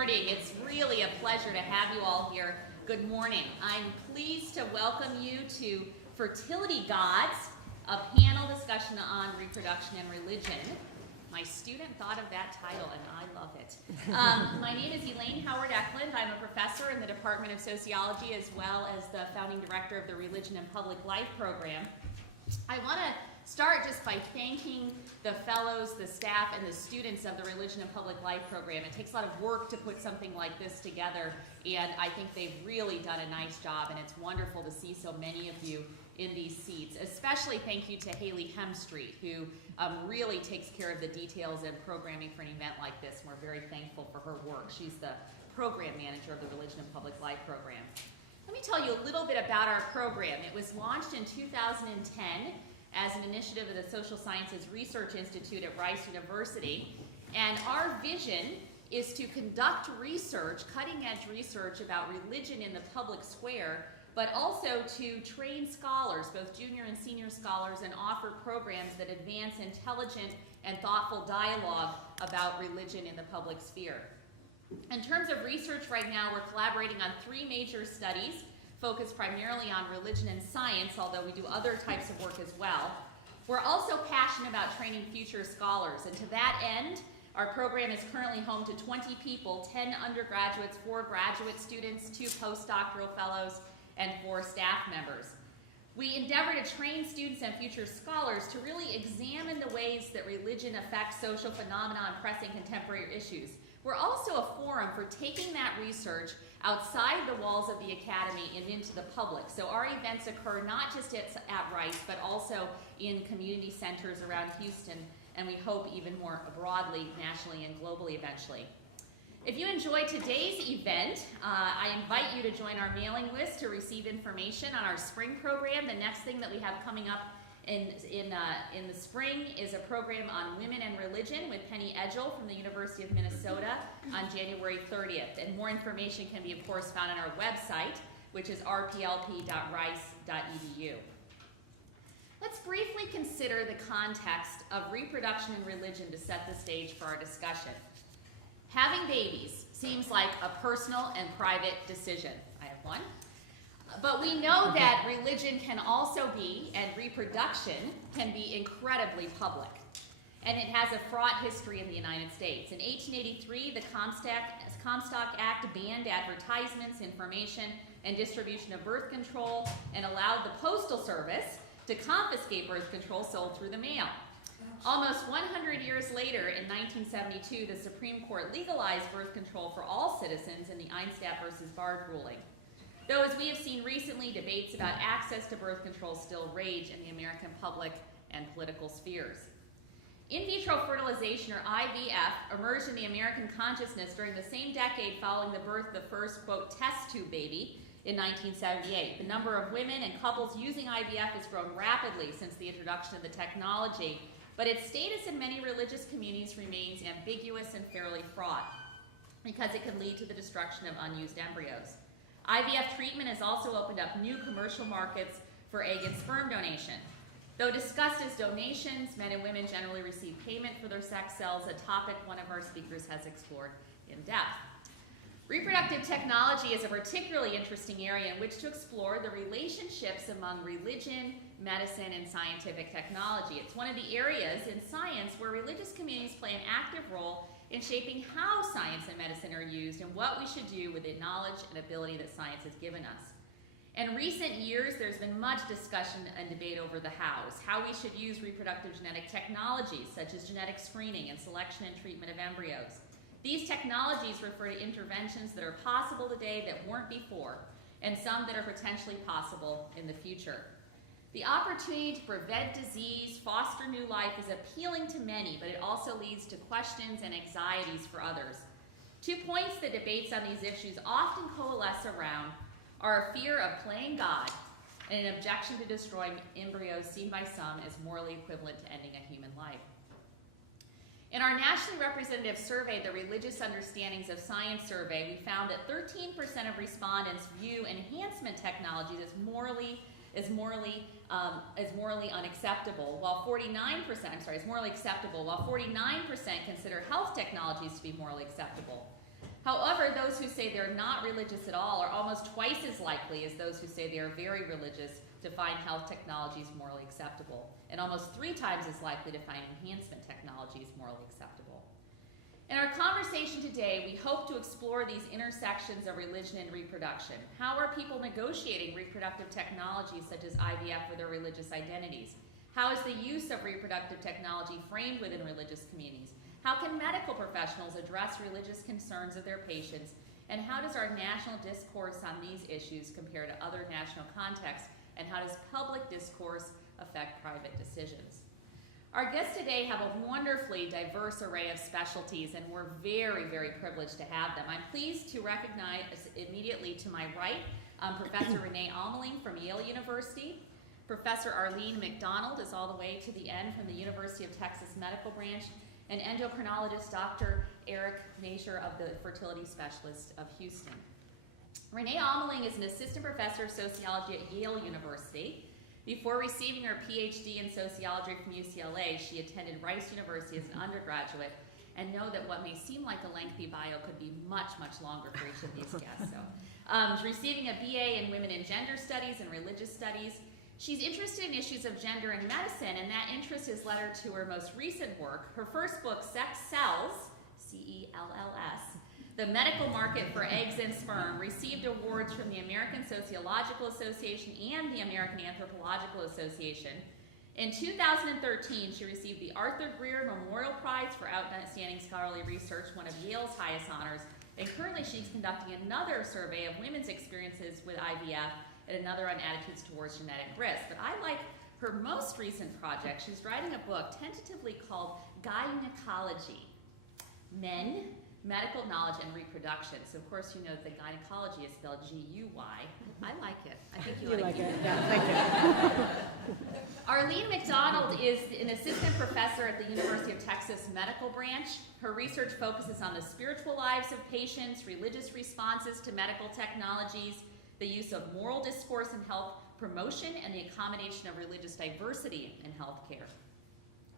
morning. It's really a pleasure to have you all here. Good morning. I'm pleased to welcome you to Fertility Gods, a panel discussion on reproduction and religion. My student thought of that title, and I love it. My name is Elaine Howard-Eklund. I'm a professor in the Department of Sociology as well as the founding director of the Religion and Public Life program. I want to start just by thanking the fellows, the staff, and the students of the Religion and Public Life program. It takes a lot of work to put something like this together, and I think they've really done a nice job, and it's wonderful to see so many of you in these seats. Especially thank you to Haley Hemstreet, who really takes care of the details and programming for an event like this. We're very thankful for her work. She's the program manager of the Religion and Public Life program. Let me tell you a little bit about our program. It was launched in 2010 as an initiative of the Social Sciences Research Institute at Rice University. And our vision is to conduct research, cutting-edge research about religion in the public square, but also to train scholars, both junior and senior scholars, and offer programs that advance intelligent and thoughtful dialogue about religion in the public sphere. In terms of research right now, we're collaborating on 3 major studies focused primarily on religion and science, although we do other types of work as well. We're also passionate about training future scholars, and to that end, our program is currently home to 20 people, 10 undergraduates, 4 graduate students, 2 postdoctoral fellows, and 4 staff members. We endeavor to train students and future scholars to really examine the ways that religion affects social phenomena and pressing contemporary issues. We're also a forum for taking that research outside the walls of the academy and into the public. So our events occur not just at Rice, but also in community centers around Houston, and we hope even more broadly, nationally, and globally eventually. If you enjoyed today's event, I invite you to join our mailing list to receive information on our spring program. The next thing that we have coming up in the spring is a program on women and religion with Penny Edgell from the University of Minnesota on January 30th. And more information can be, of course, found on our website, which is rplp.rice.edu. Let's briefly consider the context of reproduction and religion to set the stage for our discussion. Having babies seems like a personal and private decision. I have one. But we know that religion can also be, and reproduction can be, incredibly public. And it has a fraught history in the United States. In 1883, the Comstock Act banned advertisements, information, and distribution of birth control, and allowed the Postal Service to confiscate birth control sold through the mail. Almost 100 years later, in 1972, the Supreme Court legalized birth control for all citizens in the Einstadt versus Bard ruling. Though, as we have seen recently, debates about access to birth control still rage in the American public and political spheres. In vitro fertilization, or IVF, emerged in the American consciousness during the same decade following the birth of the first, quote, test tube baby in 1978. The number of women and couples using IVF has grown rapidly since the introduction of the technology, but its status in many religious communities remains ambiguous and fairly fraught because it can lead to the destruction of unused embryos. IVF treatment has also opened up new commercial markets for egg and sperm donation. Though discussed as donations, men and women generally receive payment for their sex cells, a topic one of our speakers has explored in depth. Reproductive technology is a particularly interesting area in which to explore the relationships among religion, medicine, and scientific technology. It's one of the areas in science where religious communities play an active role in shaping how science and medicine are used and what we should do with the knowledge and ability that science has given us. In recent years, there's been much discussion and debate over the how we should use reproductive genetic technologies, such as genetic screening and selection and treatment of embryos. These technologies refer to interventions that are possible today that weren't before, and some that are potentially possible in the future. The opportunity to prevent disease, foster new life is appealing to many, but it also leads to questions and anxieties for others. 2 points that debates on these issues often coalesce around are a fear of playing God and an objection to destroying embryos seen by some as morally equivalent to ending a human life. In our nationally representative survey, the Religious Understandings of Science survey, we found that 13% of respondents view enhancement technologies as morally unacceptable, while 49% consider health technologies to be morally acceptable. However, those who say they're not religious at all are almost twice as likely as those who say they are very religious to find health technologies morally acceptable, and almost 3 times as likely to find enhancement technologies morally acceptable. In our conversation today, we hope to explore these intersections of religion and reproduction. How are people negotiating reproductive technologies such as IVF for their religious identities? How is the use of reproductive technology framed within religious communities? How can medical professionals address religious concerns of their patients? And how does our national discourse on these issues compare to other national contexts? And how does public discourse affect private decisions? Our guests today have a wonderfully diverse array of specialties, and we're very, very privileged to have them. I'm pleased to recognize immediately to my right Professor Renee Almeling from Yale University. Professor Arlene McDonald is all the way to the end from the University of Texas Medical Branch, and endocrinologist Dr. Eric Nasher of the Fertility Specialist of Houston. Renee Almeling is an assistant professor of sociology at Yale University. Before receiving her PhD in sociology from UCLA, she attended Rice University as an undergraduate, and know that what may seem like a lengthy bio could be much, much longer for each of these guests. So, receiving a BA in Women and Gender Studies and Religious Studies. She's interested in issues of gender and medicine, and that interest has led her to her most recent work. Her first book, Sex Sells, C-E-L-L-S, The Medical Market for Eggs and Sperm, received awards from the American Sociological Association and the American Anthropological Association. In 2013, she received the Arthur Greer Memorial Prize for Outstanding Scholarly Research, one of Yale's highest honors, and currently she's conducting another survey of women's experiences with IVF and another on attitudes towards genetic risk. But I like her most recent project. She's writing a book tentatively called Gynecology, Men, Medical Knowledge, and Reproduction. So of course you know that the gynecology is spelled G-U-Y. I like it. I think you like it. Yeah, thank you. Arlene McDonald is an assistant professor at the University of Texas Medical Branch. Her research focuses on the spiritual lives of patients, religious responses to medical technologies, the use of moral discourse in health promotion, and the accommodation of religious diversity in healthcare.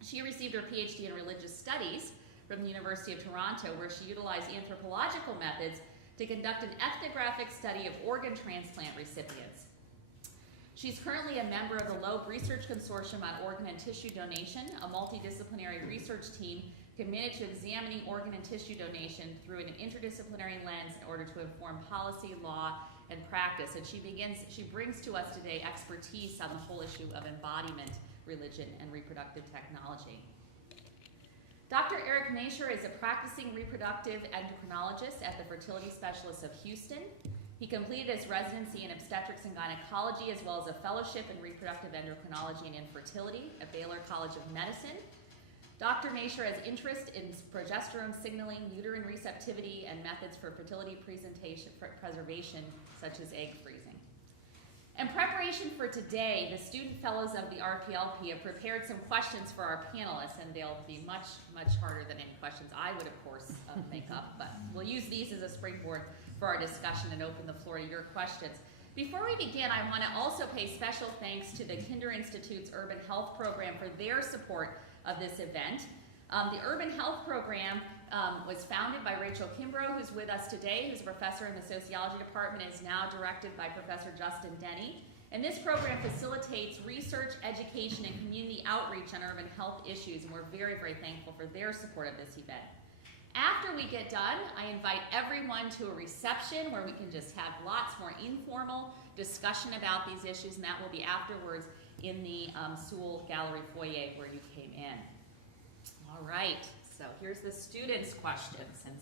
She received her PhD in religious studies from the University of Toronto, where she utilized anthropological methods to conduct an ethnographic study of organ transplant recipients. She's currently a member of the Loeb Research Consortium on Organ and Tissue Donation, a multidisciplinary research team committed to examining organ and tissue donation through an interdisciplinary lens in order to inform policy, law, and practice. And she brings to us today expertise on the whole issue of embodiment, religion, and reproductive technology. Dr. Eric Nasher is a practicing reproductive endocrinologist at the Fertility Specialist of Houston. He completed his residency in obstetrics and gynecology, as well as a fellowship in reproductive endocrinology and infertility at Baylor College of Medicine. Dr. Nasher has interest in progesterone signaling, uterine receptivity, and methods for fertility preservation, such as egg freezing. In preparation for today, the student fellows of the RPLP have prepared some questions for our panelists, and they'll be much, much harder than any questions I would, of course, make up, but we'll use these as a springboard for our discussion and open the floor to your questions. Before we begin, I want to also pay special thanks to the Kinder Institute's Urban Health Program for their support of this event. The Urban Health Program was founded by Rachel Kimbrough, who's with us today, who's a professor in the sociology department, and is now directed by Professor Justin Denny. And this program facilitates research, education, and community outreach on urban health issues, and we're very, very thankful for their support of this event. After we get done, I invite everyone to a reception where we can just have lots more informal discussion about these issues, and that will be afterwards in the Sewell Gallery foyer where you came in. All right, so here's the students' questions. And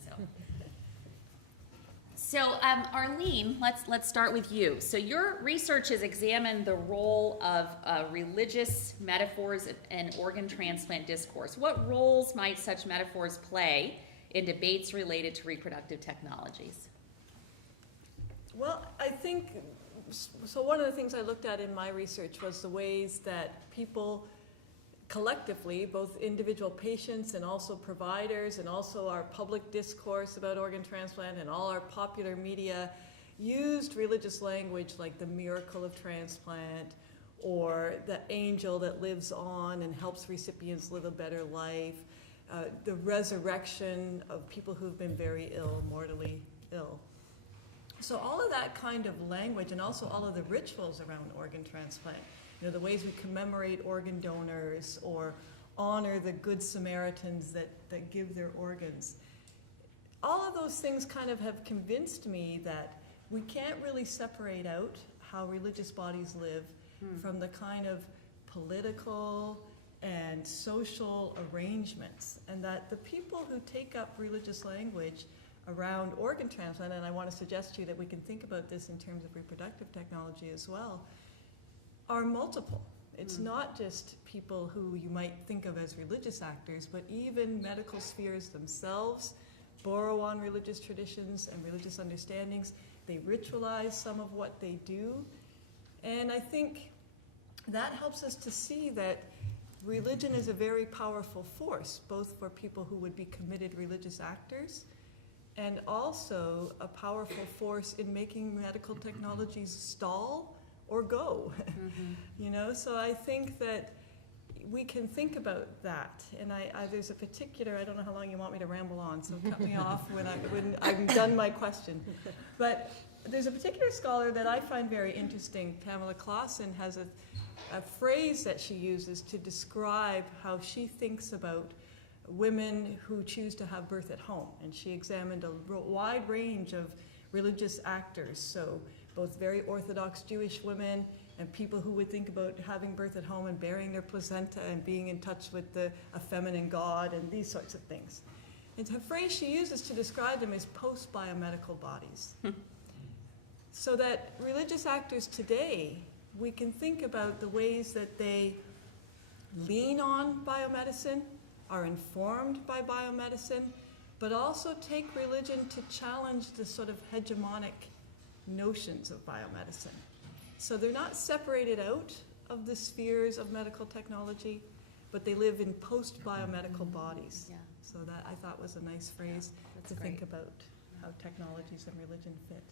so Arlene, let's start with you. So your research has examined the role of religious metaphors and organ transplant discourse. What roles might such metaphors play in debates related to reproductive technologies? Well, I think, so one of the things I looked at in my research was the ways that people collectively, both individual patients and also providers and also our public discourse about organ transplant and all our popular media used religious language like the miracle of transplant or the angel that lives on and helps recipients live a better life. the resurrection of people who've been very ill, mortally ill. So all of that kind of language, and also all of the rituals around organ transplant, the ways we commemorate organ donors or honor the good Samaritans that give their organs, all of those things kind of have convinced me that we can't really separate out how religious bodies live from the kind of political and social arrangements, and that the people who take up religious language around organ transplant, and I want to suggest to you that we can think about this in terms of reproductive technology as well, are multiple. It's not just people who you might think of as religious actors, but even medical spheres themselves borrow on religious traditions and religious understandings. They ritualize some of what they do. And I think that helps us to see that religion is a very powerful force, both for people who would be committed religious actors, and also a powerful force in making medical technologies stall or go. So I think that we can think about that. And there's a particular, I don't know how long you want me to ramble on, so cut me off when I'm done my question. But there's a particular scholar that I find very interesting. Pamela Clausen has a phrase that she uses to describe how she thinks about women who choose to have birth at home. And she examined a wide range of religious actors, so both very Orthodox Jewish women and people who would think about having birth at home and bearing their placenta and being in touch with a feminine God and these sorts of things. And the phrase she uses to describe them is post-biomedical bodies. So that religious actors today, we can think about the ways that they lean on biomedicine, are informed by biomedicine, but also take religion to challenge the sort of hegemonic notions of biomedicine. So they're not separated out of the spheres of medical technology, but they live in post-biomedical bodies. Yeah. So that I thought was a nice phrase to great. think about how technologies and religion fit.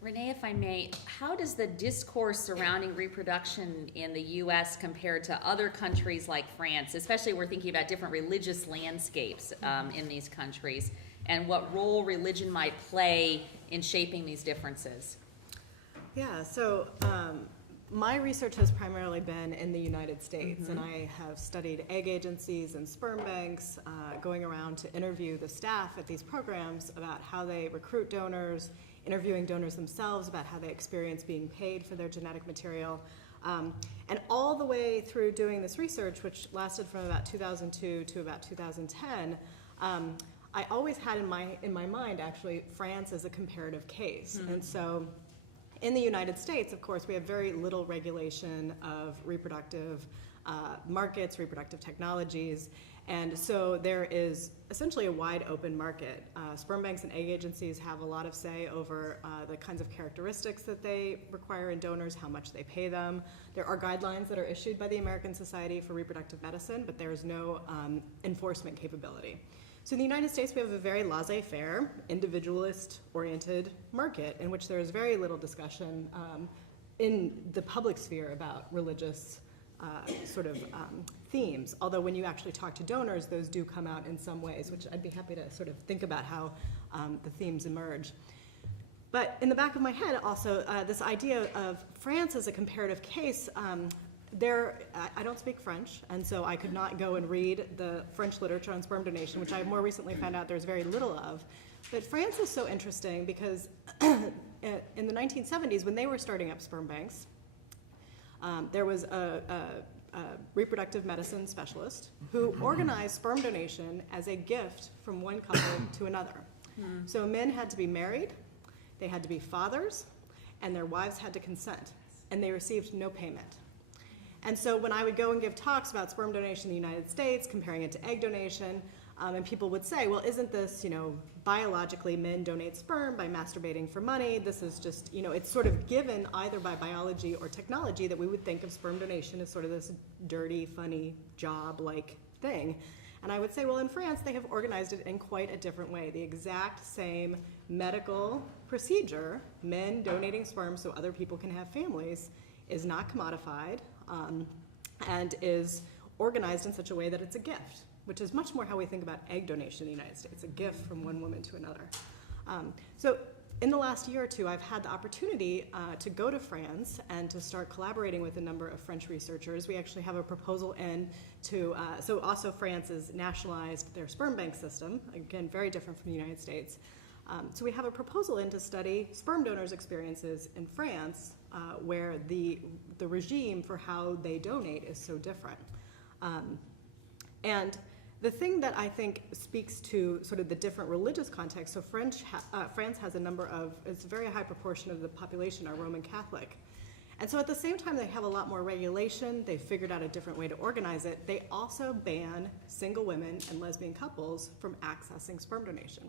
Renee, if I may, how does the discourse surrounding reproduction in the U.S. compare to other countries like France, especially we're thinking about different religious landscapes in these countries, and what role religion might play in shaping these differences? Yeah, so my research has primarily been in the United States, and I have studied egg agencies and sperm banks, going around to interview the staff at these programs about how they recruit donors, interviewing donors themselves about how they experience being paid for their genetic material. And all the way through doing this research, which lasted from about 2002 to about 2010, I always had in my mind actually France as a comparative case. And so in the United States, of course, we have very little regulation of reproductive markets, reproductive technologies, and so there is essentially a wide open market. Sperm banks and egg agencies have a lot of say over the kinds of characteristics that they require in donors, how much they pay them. There are guidelines that are issued by the American Society for Reproductive Medicine, but there is no enforcement capability. So in the United States, we have a very laissez-faire, individualist-oriented market in which there is very little discussion in the public sphere about religious themes. Although when you actually talk to donors, those do come out in some ways, which I'd be happy to sort of think about how the themes emerge. But in the back of my head also, this idea of France as a comparative case, I don't speak French, and so I could not go and read the French literature on sperm donation, which I more recently found out there's very little of. But France is so interesting because in the 1970s, when they were starting up sperm banks, there was a reproductive medicine specialist who organized sperm donation as a gift from one couple to another. So men had to be married, they had to be fathers, and their wives had to consent, and they received no payment. And so when I would go and give talks about sperm donation in the United States, comparing it to egg donation, and people would say, well, isn't this, biologically men donate sperm by masturbating for money? This is just, it's sort of given either by biology or technology that we would think of sperm donation as sort of this dirty, funny, job-like thing. And I would say, well, in France, they have organized it in quite a different way. The exact same medical procedure, men donating sperm so other people can have families, is not commodified and is organized in such a way that it's a gift. which is much more how we think about egg donation in the United States, a gift from one woman to another. So in the last year or two, I've had the opportunity to go to France and to start collaborating with a number of French researchers. We actually have a proposal in to, so also France has nationalized their sperm bank system, again, very different from the United States. So we have a proposal in to study sperm donors' experiences in France, where the regime for how they donate is so different. And the thing that I think speaks to sort of the different religious contexts, so France has a number of, it's a very high proportion of the population are Roman Catholic. And so at the same time they have a lot more regulation, they've figured out a different way to organize it, they also ban single women and lesbian couples from accessing sperm donation.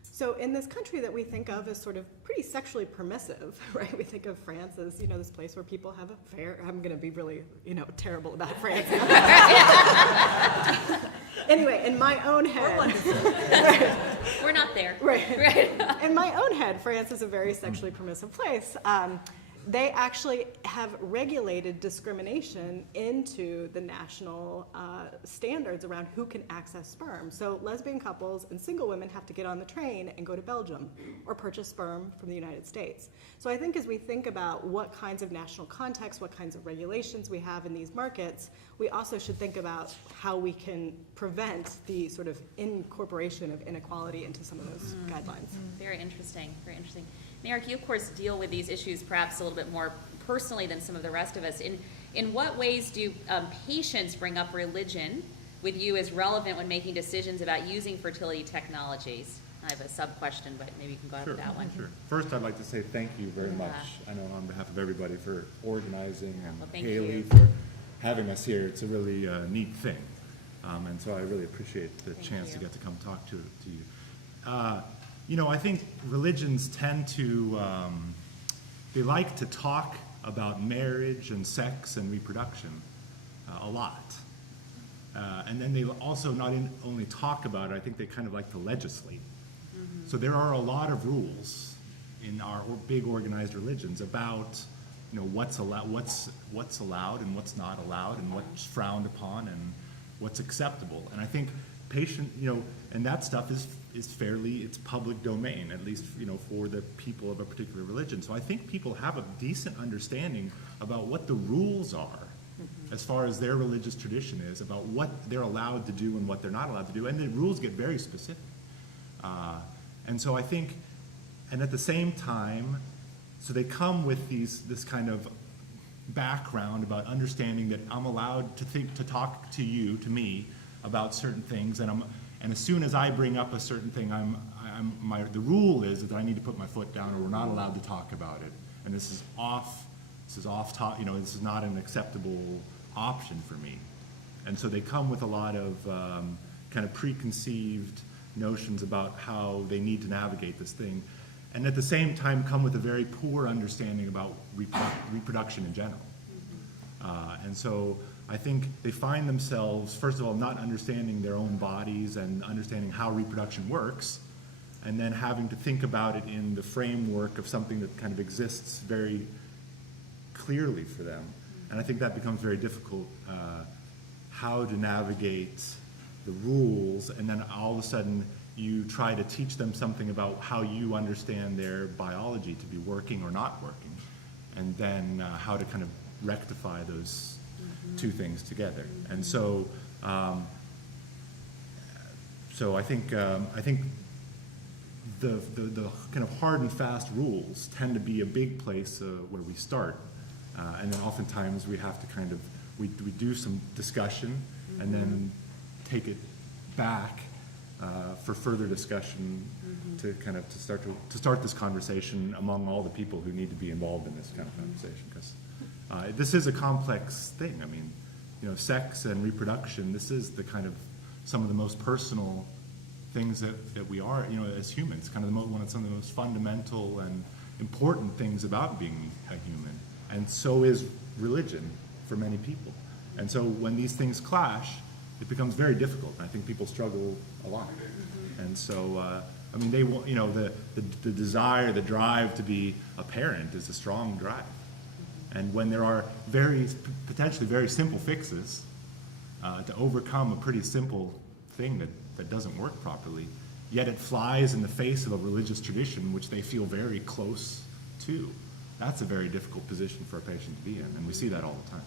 So in this country that we think of as sort of pretty sexually permissive, right? We think of France as, this place where people have a fair, I'm gonna be really, terrible about France. Anyway, in my own head. We're not there. Right. In my own head, France is a very sexually permissive place. They actually have regulated discrimination into the national standards around who can access sperm. So lesbian couples and single women have to get on the train and go to Belgium or purchase sperm from the United States. So I think as we think about what kinds of national contexts, what kinds of regulations we have in these markets, we also should think about how we can prevent the sort of incorporation of inequality into some of those guidelines. Very interesting, very interesting. Eric, you of course deal with these issues perhaps a little bit more personally than some of the rest of us. In what ways do patients bring up religion with you as relevant when making decisions about using fertility technologies? I have a sub-question, but maybe you can go ahead with that one. Sure. First, I'd like to say thank you very much. I know on behalf of everybody for organizing and Haley for having us here. It's a really neat thing. And so I really appreciate the chance to get to come talk to you. I think religions tend to, they like to talk about marriage and sex and reproduction a lot. And then they also not only talk about it, I think they kind of like to legislate. So there are a lot of rules in our big organized religions about, what's allowed and what's not allowed and what's frowned upon and what's acceptable. And I think and that stuff is fairly, it's public domain, at least, for the people of a particular religion. So I think people have a decent understanding about what the rules are as far as their religious tradition is, about what they're allowed to do and what they're not allowed to do. And the rules get very specific. And so I think, and at the same time, so they come with this kind of background about understanding that I'm allowed to talk to you, to me, about certain things, and as soon as I bring up a certain thing, the rule is that I need to put my foot down, or we're not allowed to talk about it, and this is off top. This is not an acceptable option for me, and so they come with a lot of kind of preconceived notions about how they need to navigate this thing, and at the same time come with a very poor understanding about reproduction in general, and so I think they find themselves, first of all, not understanding their own bodies and understanding how reproduction works, and then having to think about it in the framework of something that kind of exists very clearly for them. And I think that becomes very difficult, how to navigate the rules, and then all of a sudden you try to teach them something about how you understand their biology to be working or not working, and then how to kind of rectify those two things together. And so I think the kind of hard and fast rules tend to be a big place where we start, and then oftentimes we have to kind of we do some discussion and then take it back for further discussion to kind of to start this conversation among all the people who need to be involved in this kind of conversation, because this is a complex thing. I mean, sex and reproduction, this is the kind of some of the most personal things that we are, as humans, kind of some of the most fundamental and important things about being a human. And so is religion for many people. And so when these things clash, it becomes very difficult. And I think people struggle a lot. And so, they want, the desire, the drive to be a parent is a strong drive. And when there are potentially very simple fixes, to overcome a pretty simple thing that doesn't work properly. Yet it flies in the face of a religious tradition which they feel very close to. That's a very difficult position for a patient to be in, and we see that all the time.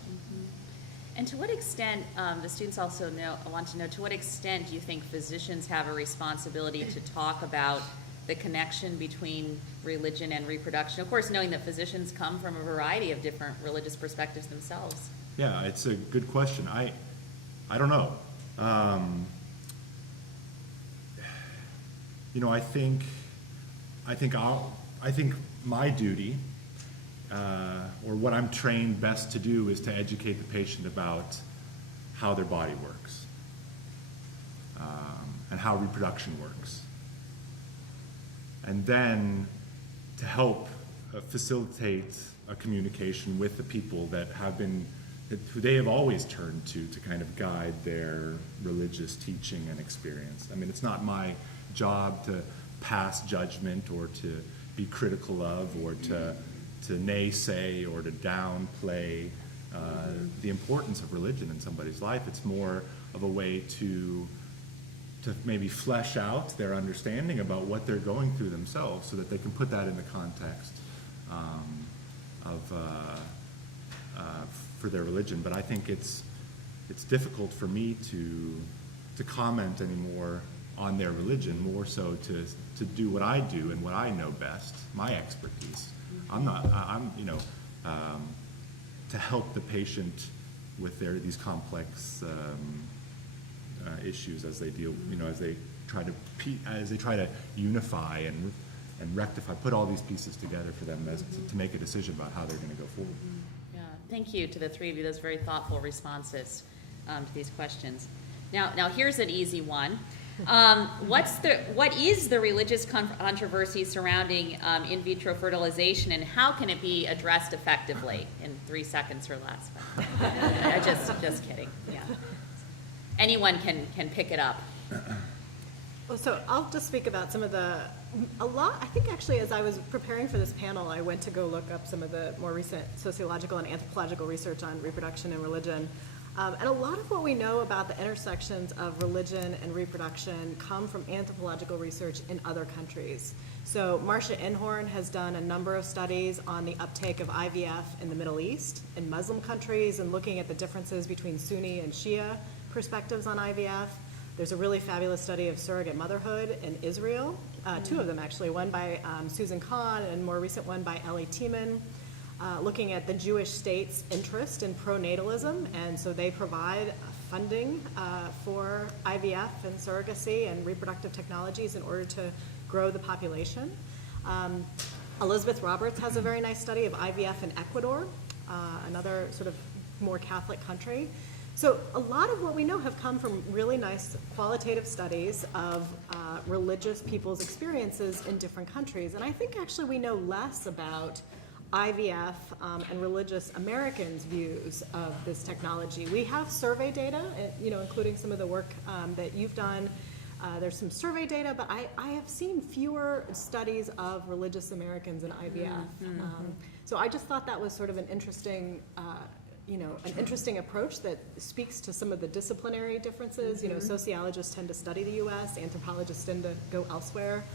And to what extent, the students also want to know, to what extent do you think physicians have a responsibility to talk about the connection between religion and reproduction? Of course, knowing that physicians come from a variety of different religious perspectives themselves. Yeah, it's a good question. I don't know. I think my duty, or what I'm trained best to do, is to educate the patient about how their body works, and how reproduction works. And then to help facilitate a communication with the people who they have always turned to kind of guide their religious teaching and experience. I mean, it's not my job to pass judgment or to be critical of, or to naysay or to downplay the importance of religion in somebody's life. It's more of a way to maybe flesh out their understanding about what they're going through themselves, so that they can put that in the context for their religion. But I think it's difficult for me to comment anymore on their religion, more so to do what I do and what I know best, my expertise. To help the patient with these complex issues as they deal, as they try to unify and rectify, put all these pieces together for them to make a decision about how they're going to go forward. Yeah, thank you to the three of you. Those very thoughtful responses to these questions. Now here's an easy one. What is the religious controversy surrounding in vitro fertilization, and how can it be addressed effectively in 3 seconds or less? Just kidding. Yeah. Anyone can pick it up. Well, so I'll just speak about I think actually as I was preparing for this panel, I went to go look up some of the more recent sociological and anthropological research on reproduction and religion. And a lot of what we know about the intersections of religion and reproduction come from anthropological research in other countries. So Marcia Inhorn has done a number of studies on the uptake of IVF in the Middle East, in Muslim countries, and looking at the differences between Sunni and Shia perspectives on IVF. There's a really fabulous study of surrogate motherhood in Israel, two of them actually, one by Susan Kahn and a more recent one by Ellie Tiemann. Looking at the Jewish state's interest in pronatalism, and so they provide funding for IVF and surrogacy and reproductive technologies in order to grow the population. Elizabeth Roberts has a very nice study of IVF in Ecuador, another sort of more Catholic country. So a lot of what we know have come from really nice qualitative studies of religious people's experiences in different countries. And I think actually we know less about IVF and religious Americans' views of this technology. We have survey data, including some of the work that you've done. There's some survey data, but I have seen fewer studies of religious Americans in IVF. So I just thought that was sort of an interesting, an interesting approach that speaks to some of the disciplinary differences. Sociologists tend to study the U.S., anthropologists tend to go elsewhere,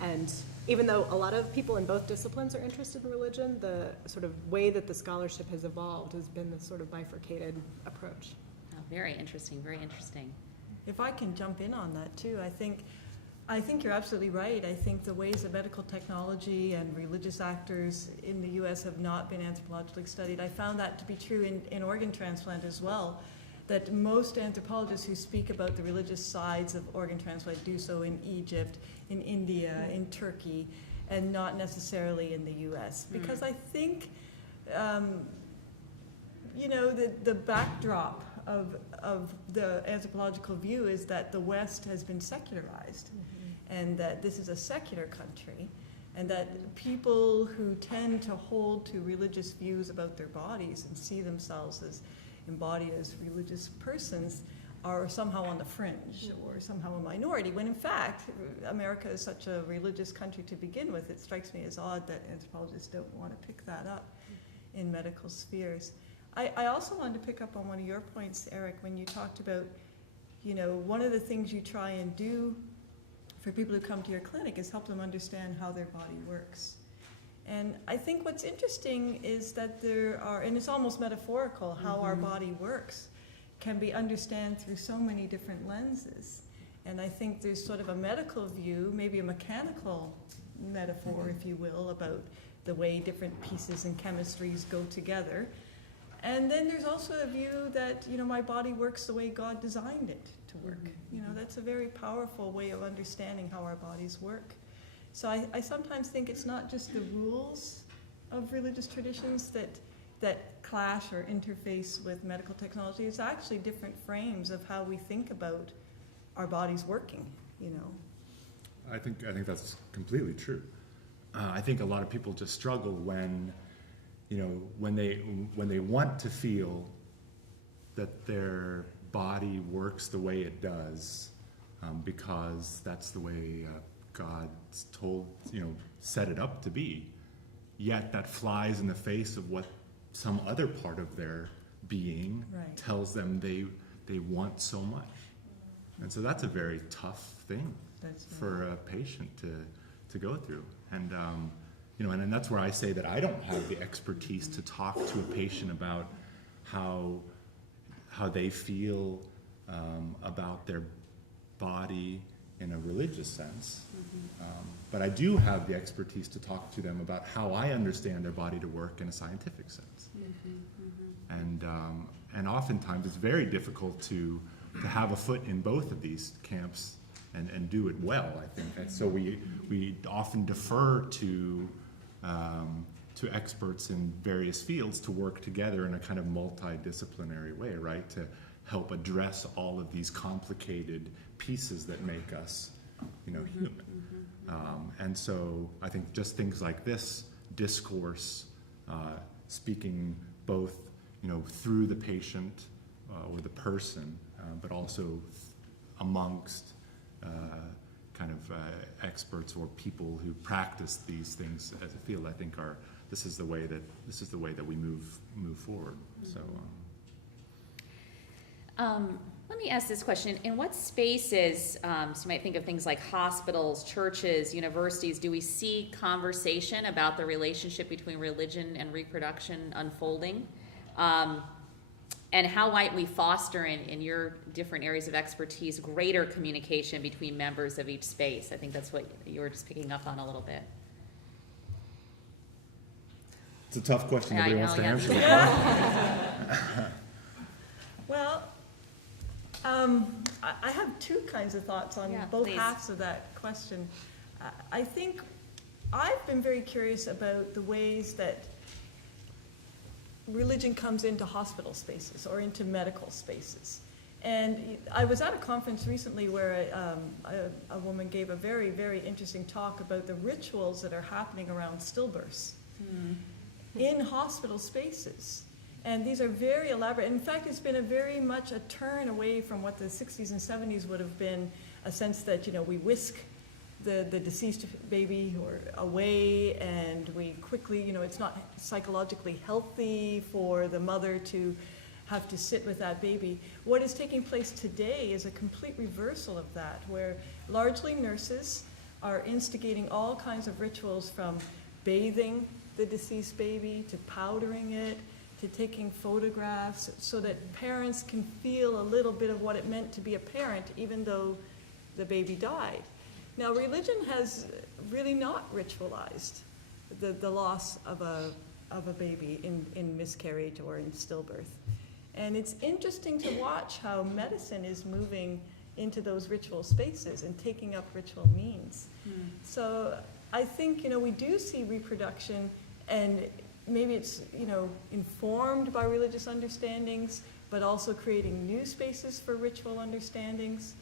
and even though a lot of people in both disciplines are interested in religion, the sort of way that the scholarship has evolved has been this sort of bifurcated approach. Oh, very interesting, very interesting. If I can jump in on that too, I think you're absolutely right. I think the ways that medical technology and religious actors in the U.S. have not been anthropologically studied. I found that to be true in organ transplant as well, that most anthropologists who speak about the religious sides of organ transplant do so in Egypt, in India, in Turkey, and not necessarily in the U.S. Because I think, the backdrop of the anthropological view is that the West has been secularized, and that this is a secular country, and that people who tend to hold to religious views about their bodies and see themselves as embodied as religious persons are somehow on the fringe or somehow a minority, when in fact America is such a religious country to begin with. It strikes me as odd that anthropologists don't want to pick that up in medical spheres. I also wanted to pick up on one of your points, Eric, when you talked about, you know, one of the things you try and do for people who come to your clinic is help them understand how their body works. And I think what's interesting is that there are, and it's almost metaphorical, how our body works can be understood through so many different lenses. And I think there's sort of a medical view, maybe a mechanical metaphor, if you will, about the way different pieces and chemistries go together. And then there's also a view that, you know, my body works the way God designed it to work. You know, that's a very powerful way of understanding how our bodies work. So I sometimes think it's not just the rules of religious traditions that clash or interface with medical technology. It's actually different frames of how we think about our bodies working, you know. I think that's completely true. I think a lot of people just struggle when, you know, when they want to feel that their body works the way it does, because that's the way God's told, you know, set it up to be. Yet that flies in the face of what some other part of their being tells them they want so much. And so that's a very tough thing for a patient to go through. And you know, and that's where I say that I don't have the expertise to talk to a patient about how they feel about their body in a religious sense. But I do have the expertise to talk to them about how I understand their body to work in a scientific sense. And oftentimes it's very difficult to have a foot in both of these camps and do it well, I think. And so we often defer to experts in various fields to work together in a kind of multidisciplinary way, right? To help address all of these complicated pieces that make us, you know, human. And so I think just things like this discourse, speaking both, you know, through the patient or the person, but also amongst kind of experts or people who practice these things as a field, I think this is the way that we move forward. So. Let me ask this question. In what spaces, so you might think of things like hospitals, churches, universities, do we see conversation about the relationship between religion and reproduction unfolding? And how might we foster in your different areas of expertise greater communication between members of each space? I think that's what you were just picking up on a little bit. It's a tough question. Nobody wants to answer. Well, I have two kinds of thoughts on both halves of that question. I think I've been very curious about the ways that religion comes into hospital spaces or into medical spaces. And I was at a conference recently where a woman gave a very, very interesting talk about the rituals that are happening around stillbirths in hospital spaces. And these are very elaborate. In fact, it's been a very much a turn away from what the 60s and 70s would have been, a sense that, you know, we whisk the deceased baby or away, and we quickly, you know, it's not psychologically healthy for the mother to have to sit with that baby. What is taking place today is a complete reversal of that, where largely nurses are instigating all kinds of rituals, from bathing the deceased baby to powdering it to taking photographs, so that parents can feel a little bit of what it meant to be a parent even though the baby died. Now, religion has really not ritualized the loss of a baby in miscarriage or in stillbirth. And it's interesting to watch how medicine is moving into those ritual spaces and taking up ritual means. So I think, you know, we do see reproduction, and maybe it's, you know, informed by religious understandings, but also creating new spaces for ritual understandings.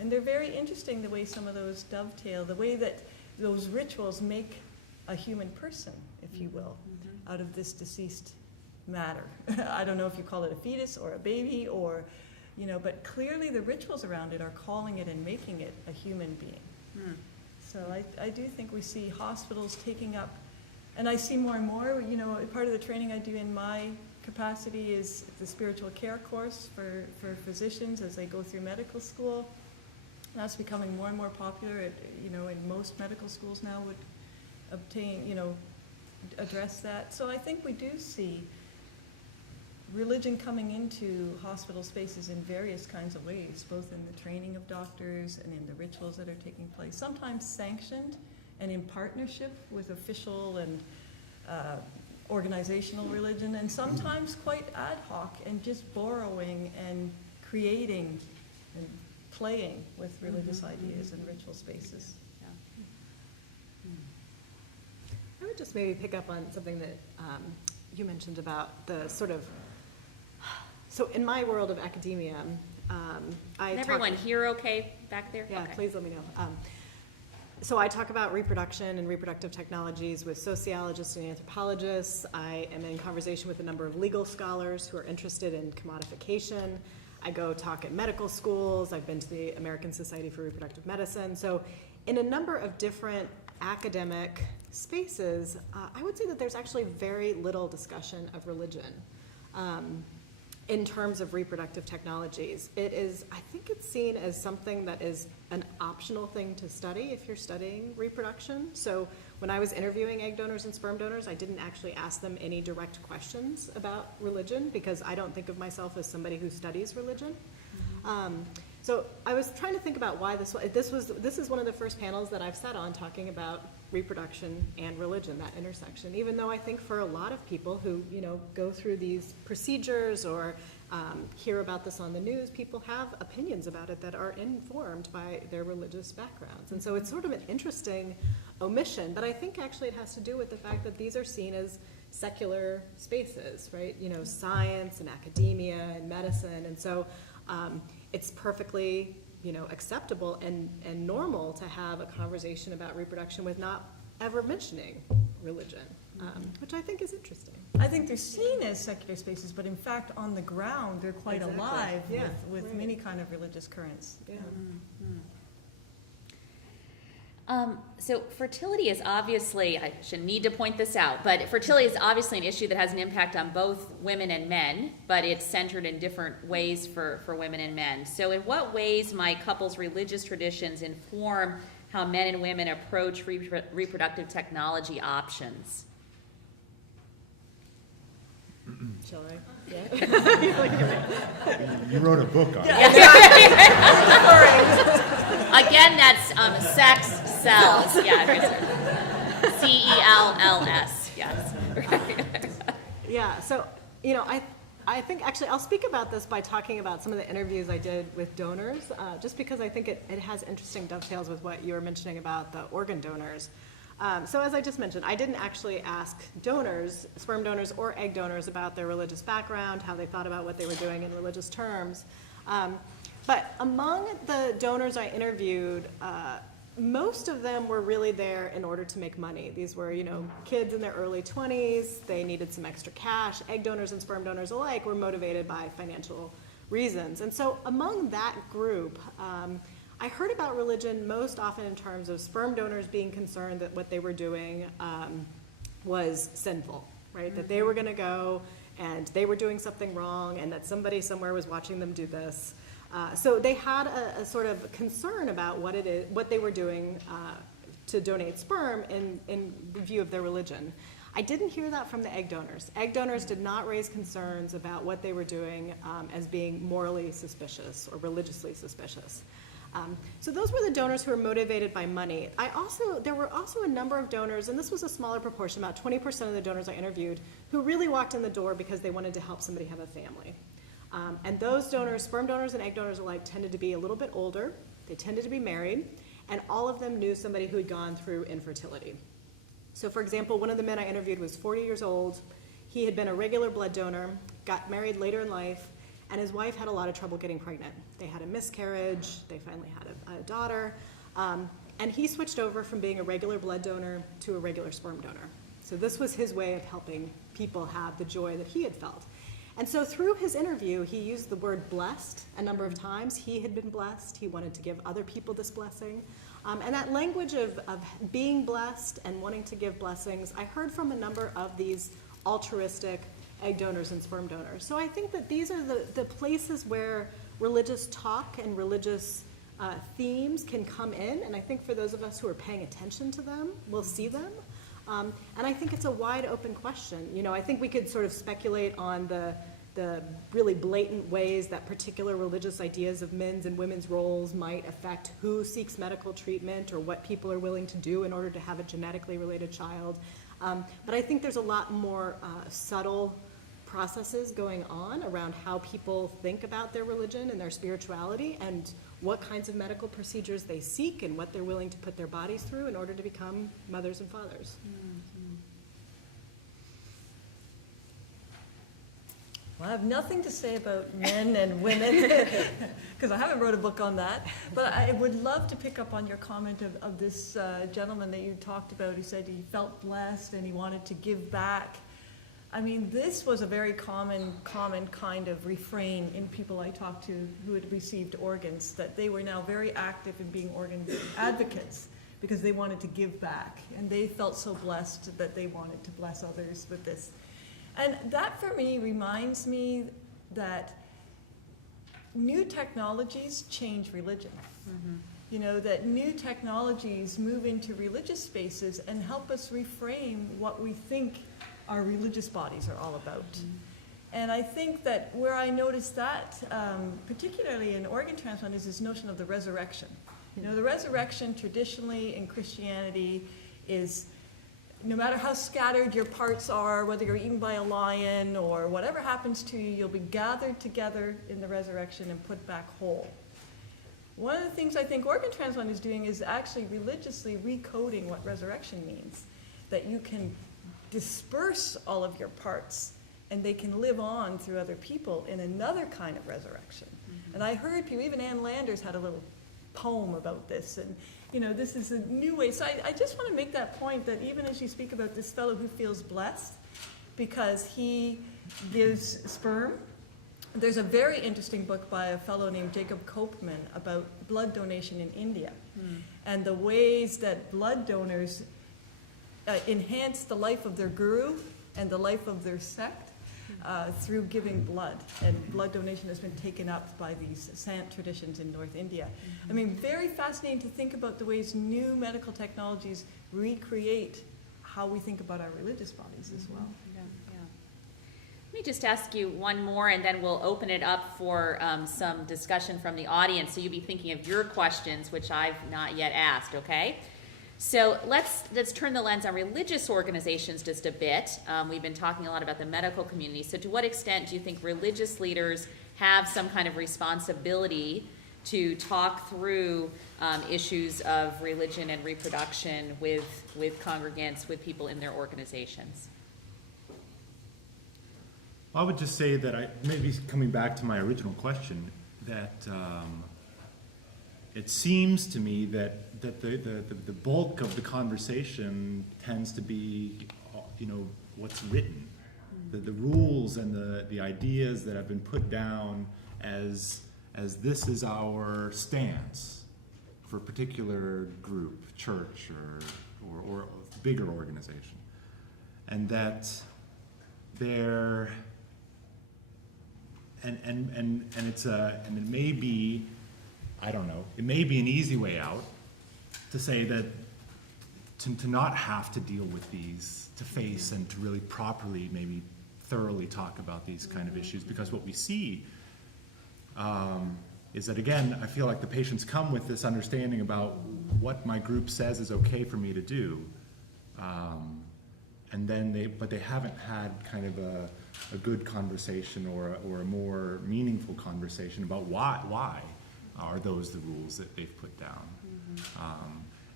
And they're very interesting, the way some of those dovetail, the way that those rituals make a human person, if you will, out of this deceased matter. I don't know if you call it a fetus or a baby, or, you know, but clearly the rituals around it are calling it and making it a human being. So I do think we see hospitals taking up, and I see more and more, you know, part of the training I do in my capacity is the spiritual care course for physicians as they go through medical school. That's becoming more and more popular. In most medical schools now would address that. So I think we do see religion coming into hospital spaces in various kinds of ways, both in the training of doctors and in the rituals that are taking place, sometimes sanctioned and in partnership with official and organizational religion, and sometimes quite ad hoc and just borrowing and creating and playing with religious ideas in ritual spaces. I would just maybe pick up on something that you mentioned about the sort of, so in my world of academia, Is everyone here okay back there? Yeah, Okay. please let me know. So I talk about reproduction and reproductive technologies with sociologists and anthropologists. I am in conversation with a number of legal scholars who are interested in commodification. I go talk at medical schools. I've been to the American Society for Reproductive Medicine. So in a number of different academic spaces, I would say that there's actually very little discussion of religion in terms of reproductive technologies. It is, I think it's seen as something that is an optional thing to study if you're studying reproduction. So when I was interviewing egg donors and sperm donors, I didn't actually ask them any direct questions about religion because I don't think of myself as somebody who studies religion. So I was trying to think about why this is one of the first panels that I've sat on talking about reproduction and religion, that intersection, even though I think for a lot of people who, go through these procedures or hear about this on the news, people have opinions about it that are informed by their religious backgrounds. And so it's sort of an interesting omission, but I think actually it has to do with the fact that these are seen as secular spaces, right? Science and academia and medicine. And so it's perfectly acceptable and normal to have a conversation about reproduction with not ever mentioning religion, which I think is interesting. I think they're seen as secular spaces, but in fact, on the ground, they're quite Exactly. alive Yeah, with right. many kind of religious currents. Yeah. So fertility is obviously, I shouldn't need to point this out, but fertility is obviously an issue that has an impact on both women and men, but it's centered in different ways for women and men. So in what ways might couples' religious traditions inform how men and women approach reproductive technology options? Shall I? Yeah. You wrote a book on it. Again, that's sex sells. Yeah, CELLS. Yes. Yeah, so, I think actually I'll speak about this by talking about some of the interviews I did with donors, just because I think it has interesting dovetails with what you were mentioning about the organ donors. So as I just mentioned, I didn't actually ask donors, sperm donors or egg donors, about their religious background, how they thought about what they were doing in religious terms. But among the donors I interviewed, most of them were really there in order to make money. These were, kids in their early 20s. They needed some extra cash. Egg donors and sperm donors alike were motivated by financial reasons. And so among that group, I heard about religion most often in terms of sperm donors being concerned that what they were doing was sinful, right? Mm-hmm. That they were going to go and they were doing something wrong and that somebody somewhere was watching them do this. So they had a sort of concern about what they were doing to donate sperm in view of their religion. I didn't hear that from the egg donors. Egg donors did not raise concerns about what they were doing as being morally suspicious or religiously suspicious. So those were the donors who were motivated by money. There were also a number of donors, and this was a smaller proportion, about 20% of the donors I interviewed, who really walked in the door because they wanted to help somebody have a family. And those donors, sperm donors and egg donors alike, tended to be a little bit older. They tended to be married, and all of them knew somebody who had gone through infertility. So for example, one of the men I interviewed was 40 years old. He had been a regular blood donor, got married later in life, and his wife had a lot of trouble getting pregnant. They had a miscarriage, they finally had a daughter, and he switched over from being a regular blood donor to a regular sperm donor. So this was his way of helping people have the joy that he had felt. And so through his interview, he used the word blessed a number of times. He had been blessed. He wanted to give other people this blessing. And that language of being blessed and wanting to give blessings, I heard from a number of these altruistic egg donors and sperm donors. So I think that these are the places where religious talk and religious themes can come in, and I think for those of us who are paying attention to them, we'll see them. And I think it's a wide open question. You know, I think we could sort of speculate on the really blatant ways that particular religious ideas of men's and women's roles might affect who seeks medical treatment or what people are willing to do in order to have a genetically related child. But I think there's a lot more subtle processes going on around how people think about their religion and their spirituality and what kinds of medical procedures they seek and what they're willing to put their bodies through in order to become mothers and fathers. Well, I have nothing to say about men and women because I haven't wrote a book on that. But I would love to pick up on your comment of this gentleman that you talked about who said he felt blessed and he wanted to give back. I mean, this was a very common kind of refrain in people I talked to who had received organs, that they were now very active in being organ advocates because they wanted to give back. And they felt so blessed that they wanted to bless others with this. And that for me reminds me that new technologies change religion. Mm-hmm. You know, that new technologies move into religious spaces and help us reframe what we think our religious bodies are all about. Mm-hmm. And I think that where I noticed that, particularly in organ transplant, is this notion of the resurrection. You know, the resurrection traditionally in Christianity is no matter how scattered your parts are, whether you're eaten by a lion or whatever happens to you, you'll be gathered together in the resurrection and put back whole. One of the things I think organ transplant is doing is actually religiously recoding what resurrection means, that you can disperse all of your parts and they can live on through other people in another kind of resurrection. Mm-hmm. And I heard people, even Ann Landers had a little poem about this, and you know, this is a new way. So I just want to make that point that even as you speak about this fellow who feels blessed because he gives sperm, there's a very interesting book by a fellow named Jacob Copeman about blood donation in India and the ways that blood donors enhance the life of their guru and the life of their sect through giving blood. And blood donation has been taken up by these Sant traditions in North India. Mm-hmm. I mean, very fascinating to think about the ways new medical technologies recreate how we think about our religious bodies as well. Yeah, yeah. Let me just ask you one more, and then we'll open it up for some discussion from the audience. So you'll be thinking of your questions, which I've not yet asked, okay? So let's turn the lens on religious organizations just a bit. We've been talking a lot about the medical community. So to what extent do you think religious leaders have some kind of responsibility to talk through issues of religion and reproduction with congregants, with people in their organizations? I would just say that maybe coming back to my original question, that it seems to me that the bulk of the conversation tends to be, you know, what's written, the rules and the ideas that have been put down as this is our stance for a particular group, church or bigger organization, and that there and it's and it may be, I don't know, it may be an easy way out to say that to not have to deal with these, to face and to really properly, maybe thoroughly talk about these kind of issues, because what we see is that, again, I feel like the patients come with this understanding about what my group says is okay for me to do, and then they haven't had kind of a good conversation or a more meaningful conversation about why are those the rules that they've put down.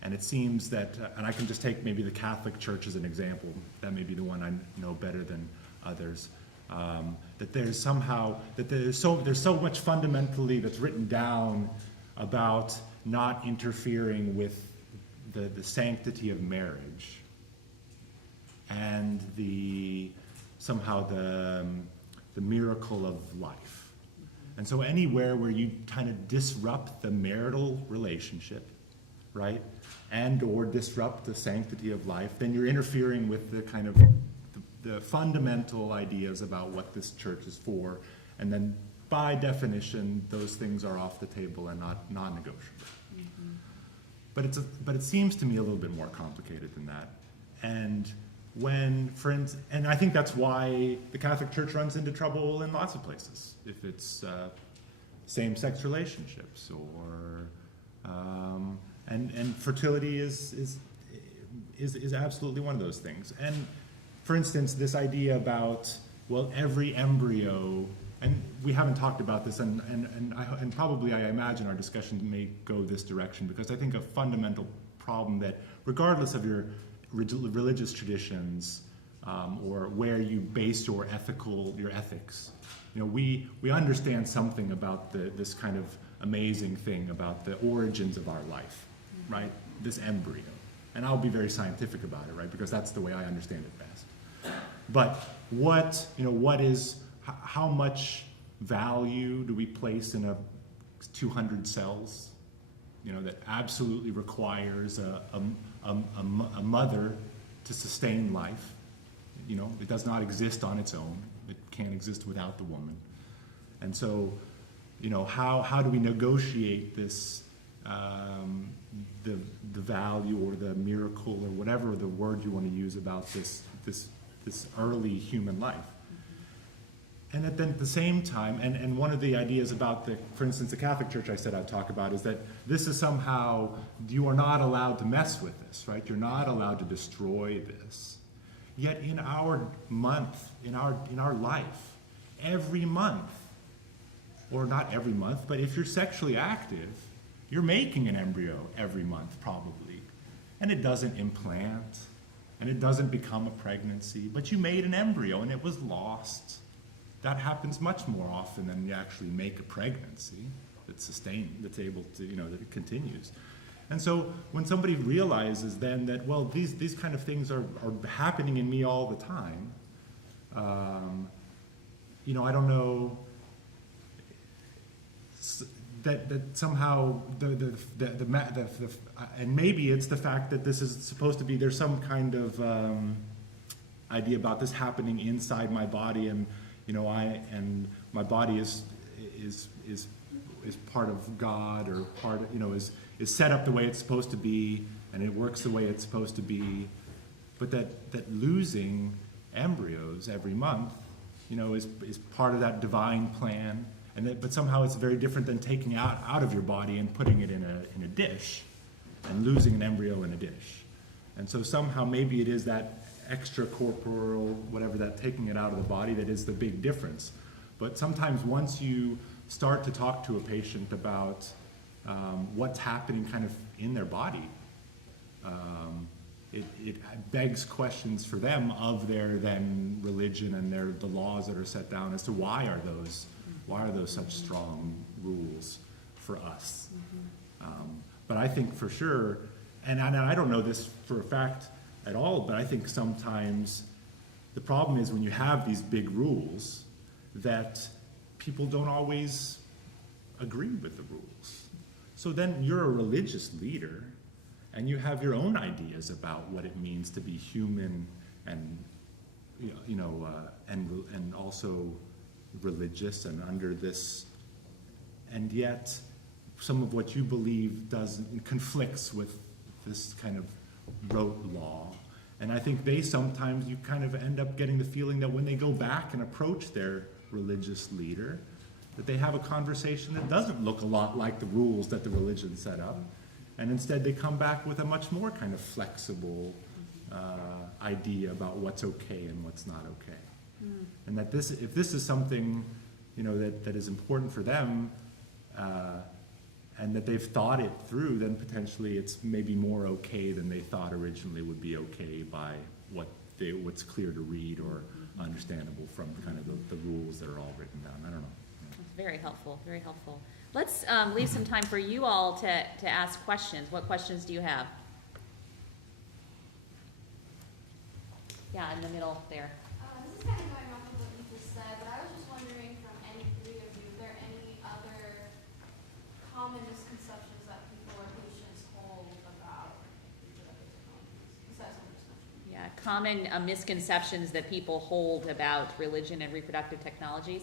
And it seems that, and I can just take maybe the Catholic Church as an example, that may be the one I know better than others, that there's somehow, that there's so much fundamentally that's written down about not interfering with the sanctity of marriage and somehow the miracle of life. And so anywhere where you kind of disrupt the marital relationship, right, and or disrupt the sanctity of life, then you're interfering with the kind of the fundamental ideas about what this church is for, and then by definition, those things are off the table and not non-negotiable. But it seems to me a little bit more complicated than that. And and I think that's why the Catholic Church runs into trouble in lots of places. If it's same-sex relationships, or and fertility is absolutely one of those things. And for instance, this idea about, well, every embryo, and we haven't talked about this, and probably I imagine our discussion may go this direction, because I think a fundamental problem that, regardless of your religious traditions, or where you base your ethics, we understand something about this kind of amazing thing about the origins of our life, right? This embryo. And I'll be very scientific about it, right? Because that's the way I understand it best. But how much value do we place in 200 cells, that absolutely requires a mother to sustain life? It does not exist on its own. It can't exist without the woman. And so, how do we negotiate this, the value or the miracle or whatever the word you want to use about this early human life? And then at the same time, and one of the ideas about for instance, the Catholic Church I said I'd talk about is that this is somehow, you are not allowed to mess with this, right? You're not allowed to destroy this. Yet in our month, in our life, every month, or not every month, but if you're sexually active, you're making an embryo every month probably. And it doesn't implant, and it doesn't become a pregnancy, but you made an embryo and it was lost. That happens much more often than you actually make a pregnancy that's able to, that it continues. And so when somebody realizes then that, well, these kind of things are happening in me all the time, I don't know, that somehow and maybe it's the fact that this is supposed to be, there's some kind of idea about this happening inside my body, and my body is part of God, or part of, is set up the way it's supposed to be, and it works the way it's supposed to be, but that losing embryos every month, is part of that divine plan, but somehow it's very different than taking out of your body and putting it in a dish, and losing an embryo in a dish. And so somehow maybe it is that extracorporeal, whatever, that taking it out of the body, that is the big difference. But sometimes once you start to talk to a patient about what's happening kind of in their body, it begs questions for them of their then religion and the laws that are set down as to why are those such strong rules for us. But I think for sure, and I don't know this for a fact at all, but I think sometimes the problem is when you have these big rules that people don't always agree with the rules. So then you're a religious leader and you have your own ideas about what it means to be human, and and also religious and under this, and yet some of what you believe conflicts with this kind of rote law. And I think sometimes you kind of end up getting the feeling that when they go back and approach their religious leader, that they have a conversation that doesn't look a lot like the rules that the religion set up, and instead they come back with a much more kind of flexible idea about what's okay and what's not okay. And that if this is something that is important for them, and that they've thought it through, then potentially it's maybe more okay than they thought originally would be okay by what's clear to read or understandable from kind of the rules that are all written down. I don't know. That's very helpful, very helpful. Let's leave some time for you all to ask questions. What questions do you have? Yeah, in the middle there. This is kind of going off of what you just said, but I was just wondering from any three of you, if there are any other common misconceptions that people or patients hold about reproductive technologies besides what you just mentioned? Yeah, common misconceptions that people hold about religion and reproductive technologies?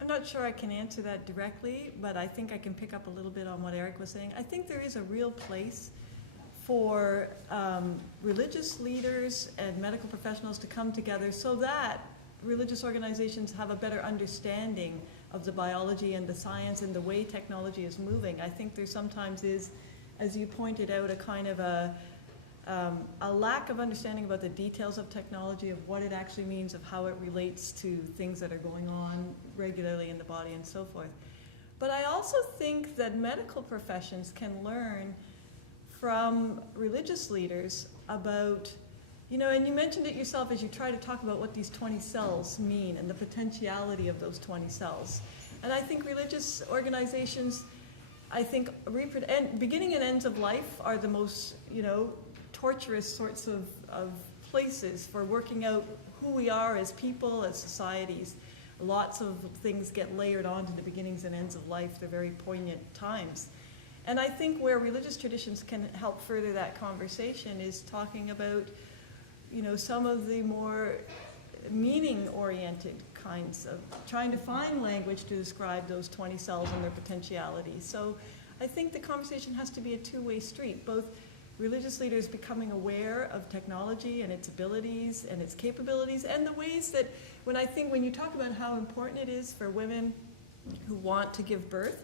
I'm not sure I can answer that directly, but I think I can pick up a little bit on what Eric was saying. I think there is a real place for religious leaders and medical professionals to come together so that religious organizations have a better understanding of the biology and the science and the way technology is moving. I think there sometimes is, as you pointed out, a kind of a lack of understanding about the details of technology, of what it actually means, of how it relates to things that are going on regularly in the body and so forth. But I also think that medical professions can learn from religious leaders about, and you mentioned it yourself as you try to talk about what these 20 cells mean and the potentiality of those 20 cells. And I think religious organizations, beginning and ends of life are the most, torturous sorts of places for working out who we are as people, as societies. Lots of things get layered onto the beginnings and ends of life. They're very poignant times. And I think where religious traditions can help further that conversation is talking about, some of the more meaning-oriented kinds of trying to find language to describe those 20 cells and their potentiality. So I think the conversation has to be a two-way street, both religious leaders becoming aware of technology and its abilities and its capabilities, and the ways that when you talk about how important it is for women who want to give birth,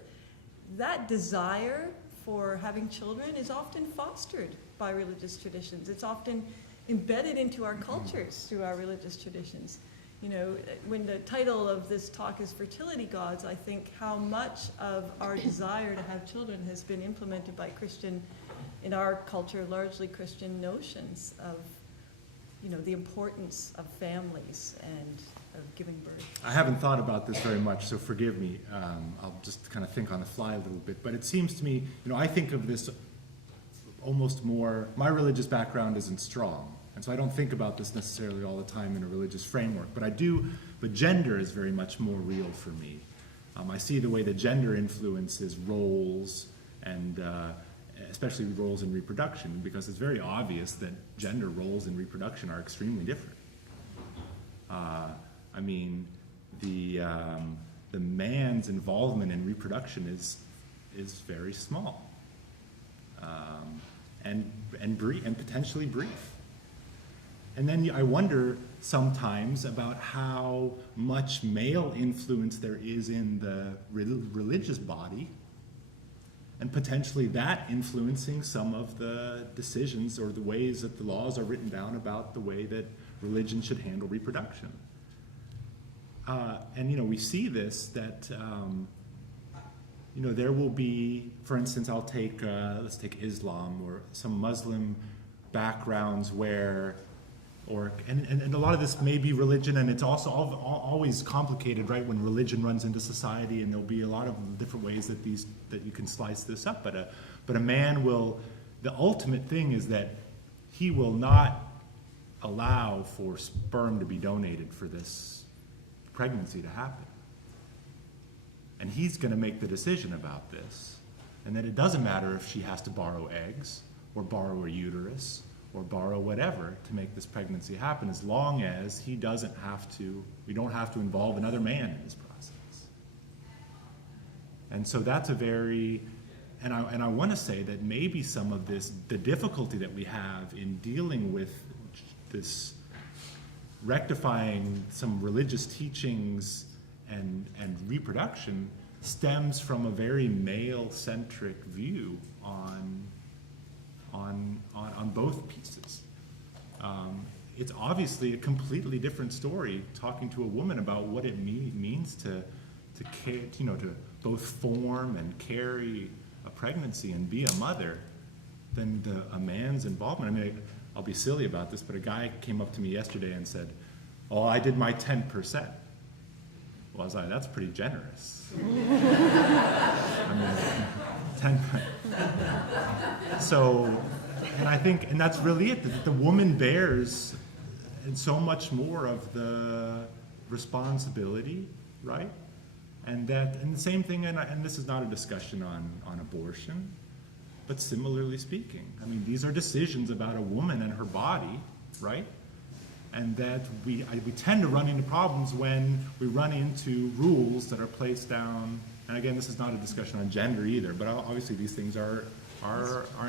that desire for having children is often fostered by religious traditions. It's often embedded into our cultures through our religious traditions. When the title of this talk is Fertility Gods, I think how much of our desire to have children has been implemented by in our culture, largely Christian notions of, the importance of families and of giving birth. I haven't thought about this very much, so forgive me. I'll just kind of think on the fly a little bit. But it seems to me, I think of this almost more, my religious background isn't strong. And so I don't think about this necessarily all the time in a religious framework. But gender is very much more real for me. I see the way that gender influences roles and especially roles in reproduction, because it's very obvious that gender roles in reproduction are extremely different. The man's involvement in reproduction is very small, and potentially brief. And then I wonder sometimes about how much male influence there is in the religious body, and potentially that influencing some of the decisions or the ways that the laws are written down about the way that religion should handle reproduction. And we see this, that there will be, for instance, let's take Islam or some Muslim backgrounds where, and a lot of this may be religion, and it's also always complicated, right, when religion runs into society, and there'll be a lot of different ways that you can slice this up. But a man will, the ultimate thing is that he will not allow for sperm to be donated for this pregnancy to happen. And he's going to make the decision about this. And that it doesn't matter if she has to borrow eggs or borrow a uterus or borrow whatever to make this pregnancy happen, as long as we don't have to involve another man in this process. And so that's and I want to say that maybe some of this, the difficulty that we have in dealing with this, rectifying some religious teachings and reproduction, stems from a very male-centric view on both pieces. It's obviously a completely different story talking to a woman about what it means to care, to both form and carry a pregnancy and be a mother, than a man's involvement. I'll be silly about this, but a guy came up to me yesterday and said, "Oh, I did my 10%. Well, I was like, that's pretty generous. 10%. So, and I think, and that's really it, that the woman bears so much more of the responsibility, right? And the same thing, and this is not a discussion on abortion, but similarly speaking. I mean, these are decisions about a woman and her body, right? And that we tend to run into problems when we run into rules that are placed down. And again, this is not a discussion on gender either, but obviously these things are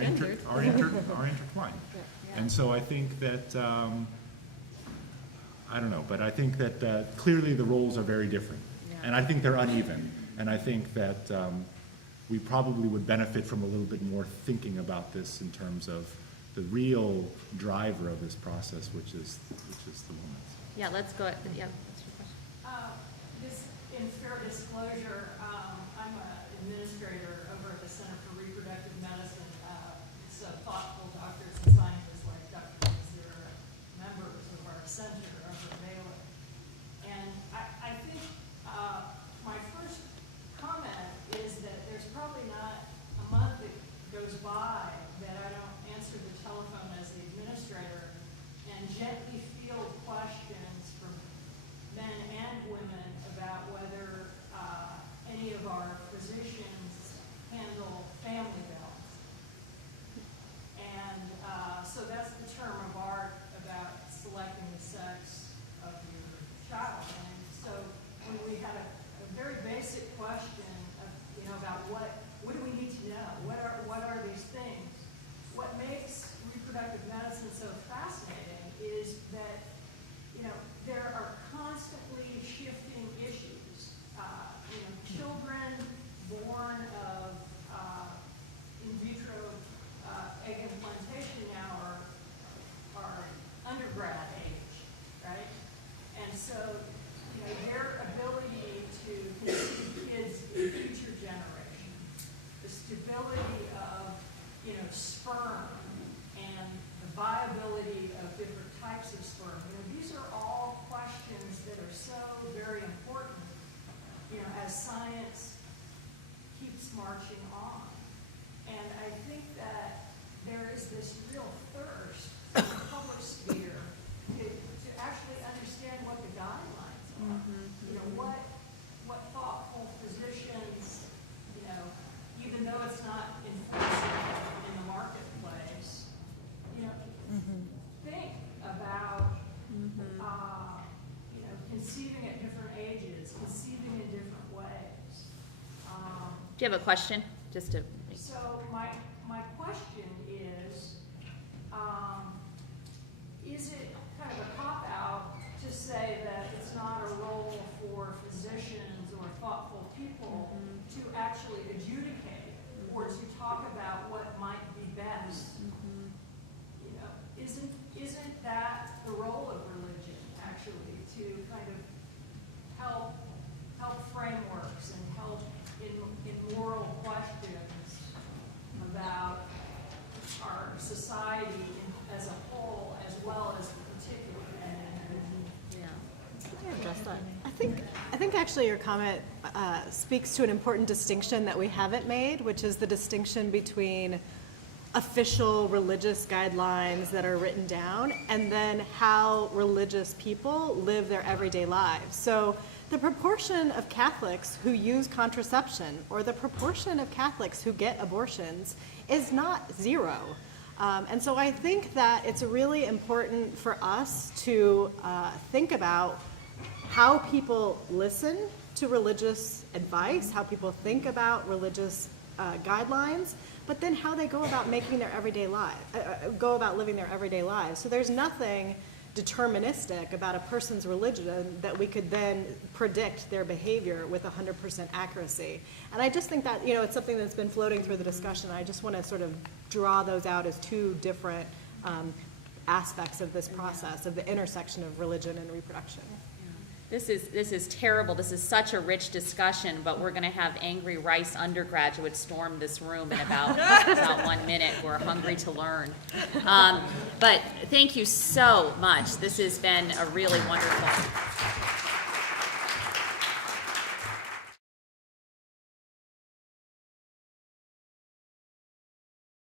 intertwined. And so I think that, I don't know, but I think that clearly the roles are very different. And I think they're uneven. And I think that we probably would benefit from a little bit more thinking about this in terms of the real driver of this process, which is the woman. Yeah, let's go, yeah. That's your question. This, in fair disclosure, I'm an administrator over at the Center for Reproductive Medicine. So thoughtful doctors and scientists like Dr. Lindsay are members of our center over at Baylor. And I think my first comment is that there's probably not a month that goes by that I don't answer the telephone as the administrator and gently field questions from men and women about whether any of our physicians handle family balance. And so that's the term of art about selecting the sex of your child. And so when we had a very basic question of, about what do we need to know? What are these things? What makes reproductive medicine so fascinating is that, there are constantly shifting issues. Children born of in vitro egg implantation now are undergrad age, right? And so, their ability to conceive kids in future generations, the stability of, sperm and the viability of different types of sperm. These are all questions that are so very important, as science keeps marching on. And I think that there is this real thirst in the public sphere to actually understand what the guidelines are. What thoughtful physicians, even though it's not enforceable in the marketplace, think about, conceiving at different ages, conceiving in different ways. Do you have a question? Just to. So my question is it kind of a cop-out to say that it's not a role for physicians or thoughtful people to actually adjudicate or to talk about what might be best? Isn't that the role of religion, actually, to kind of help frameworks and help in moral questions about our society as a whole, as well as the particular individual? I address that. I think actually your comment speaks to an important distinction that we haven't made, which is the distinction between official religious guidelines that are written down and then how religious people live their everyday lives. So the proportion of Catholics who use contraception or the proportion of Catholics who get abortions is not zero. And so I think that it's really important for us to think about how people listen to religious advice, how people think about religious guidelines, but then how they go about making their everyday life, living their everyday lives. So there's nothing deterministic about a person's religion that we could then predict their behavior with 100% accuracy. And I just think that, it's something that's been floating through the discussion. I just want to sort of draw those out as two different aspects of this process, of the intersection of religion and reproduction. This is terrible. This is such a rich discussion, but we're going to have angry Rice undergraduates storm this room in about 1 minute. We're hungry to learn. But thank you so much. This has been a really wonderful